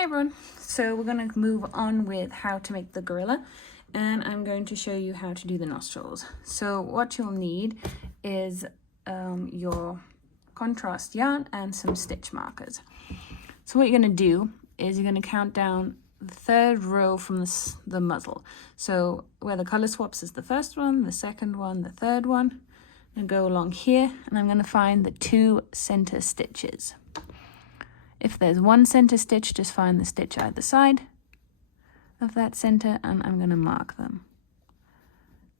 Hi everyone, so we're going to move on with how to make the gorilla, and I'm going to show you how to do the nostrils. So what you'll need is your contrast yarn and some stitch markers. So what you're going to do is you're going to count down the third row from the muzzle. So where the color swaps is the first one, the second one, the third one, and go along here, and I'm going to find the 2 center stitches. If there's 1 center stitch, just find the stitch either side of that center, and I'm going to mark them.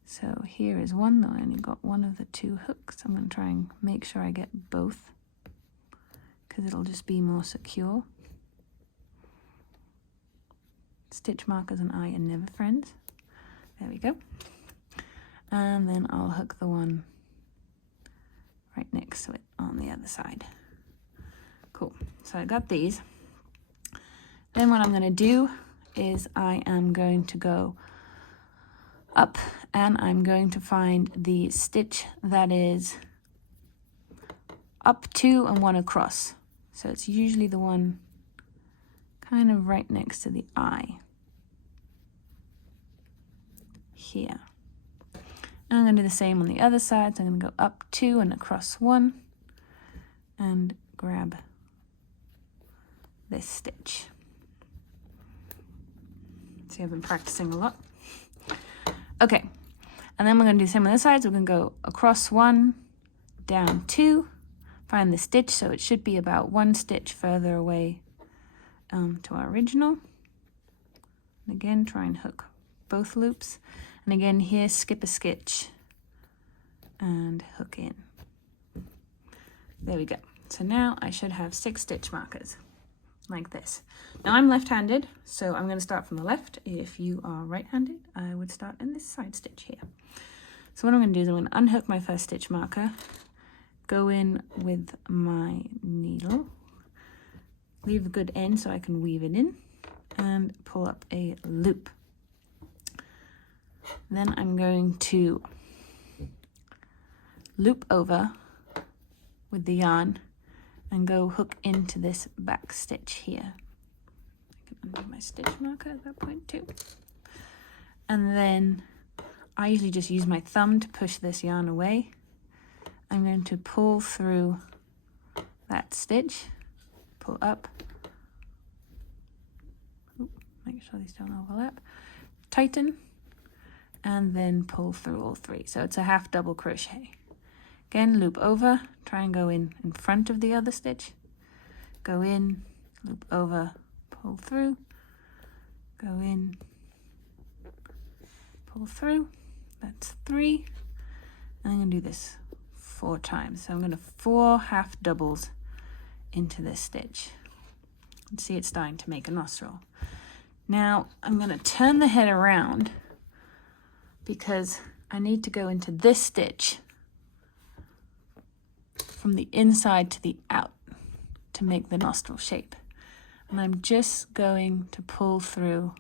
So here is one, though I only got one of the 2 hooks. I'm going to try and make sure I get both, because it'll just be more secure. Stitch markers and I are never friends. There we go. And then I'll hook the one right next to it on the other side. Cool, so I got these. Then what I'm going to do is I am going to go up and I'm going to find the stitch that is up 2 and 1 across. So it's usually the one kind of right next to the eye here. And I'm going to do the same on the other side. So I'm going to go up 2 and across 1 and grab this stitch. See, I've been practicing a lot. Okay, and then we're going to do the same on the side. So we're going to go across 1, down 2, find the stitch. So it should be about 1 stitch further away to our original. And again, try and hook both loops. And again, here, skip a stitch and hook in. There we go. So now I should have 6 stitch markers, like this. Now I'm left-handed, so I'm going to start from the left. If you are right-handed, I would start in this side stitch here. So what I'm going to do is I'm going to unhook my first stitch marker, go in with my needle, leave a good end so I can weave it in, and pull up a loop. Then I'm going to loop over with the yarn and go hook into this back stitch here. I can undo my stitch marker at that point too. And then I usually just use my thumb to push this yarn away. I'm going to pull through that stitch, pull up, make sure these don't overlap, tighten, and then pull through all 3. So it's a half double crochet. Again, loop over, try and go in front of the other stitch. Go in, loop over, pull through, go in, pull through. That's 3. And I'm going to do this 4 times. So I'm going to 4 half doubles into this stitch. And see, it's starting to make a nostril. Now I'm going to turn the head around because I need to go into this stitch from the inside to the out to make the nostril shape. And I'm just going to pull through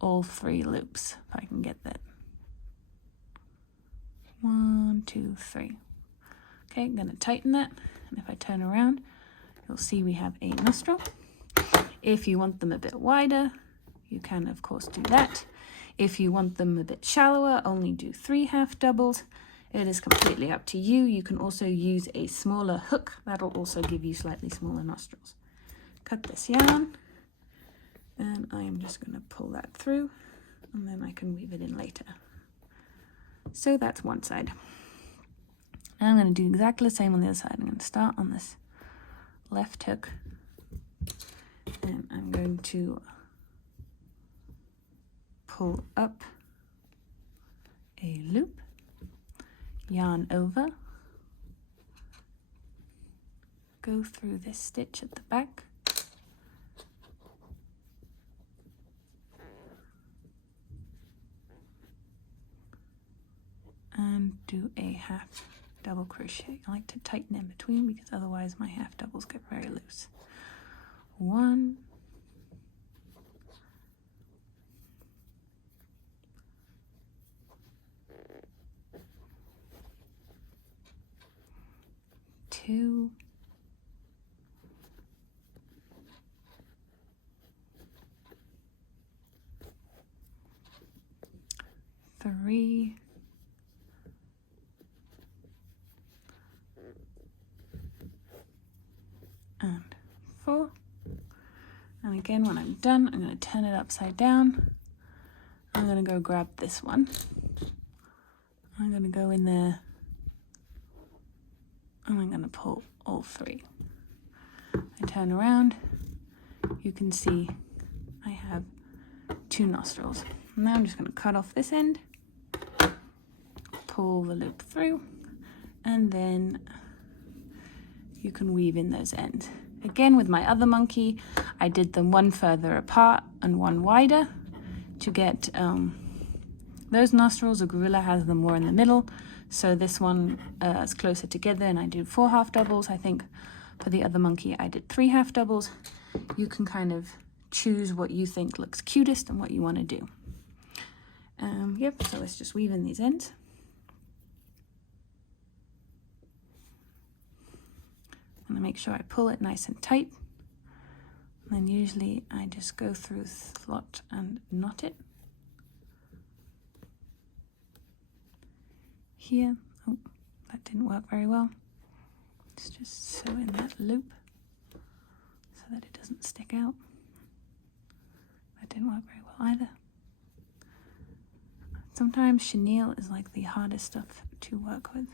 all 3 loops, if I can get that. 1, 2, 3. Okay, I'm going to tighten that, and if I turn around, you'll see we have a nostril. If you want them a bit wider, you can of course do that. If you want them a bit shallower, only do 3 half doubles. It is completely up to you. You can also use a smaller hook. That'll also give you slightly smaller nostrils. Cut this yarn, and I am just going to pull that through, and then I can weave it in later. So that's one side. Now I'm going to do exactly the same on the other side. I'm going to start on this left hook, and I'm going to pull up a loop, yarn over, go through this stitch at the back, and do a half double crochet. I like to tighten in between because otherwise my half doubles get very loose. 1, 2, 3, and 4. And again, when I'm done, I'm going to turn it upside down. I'm going to go grab this one. I'm going to go in there, and I'm going to pull all 3. I turn around, you can see I have 2 nostrils. Now I'm just going to cut off this end, pull the loop through, and then you can weave in those ends. Again, with my other monkey, I did them one further apart and one wider to get those nostrils. The gorilla has them more in the middle, so this one is closer together, and I did 4 half doubles. I think for the other monkey I did 3 half doubles. You can kind of choose what you think looks cutest and what you want to do. Yep, so let's just weave in these ends. I'm going to make sure I pull it nice and tight. And then usually I just go through slot and knot it. Here, oh, that didn't work very well. Let's just sew in that loop so that it doesn't stick out. That didn't work very well either. Sometimes chenille is like the hardest stuff to work with.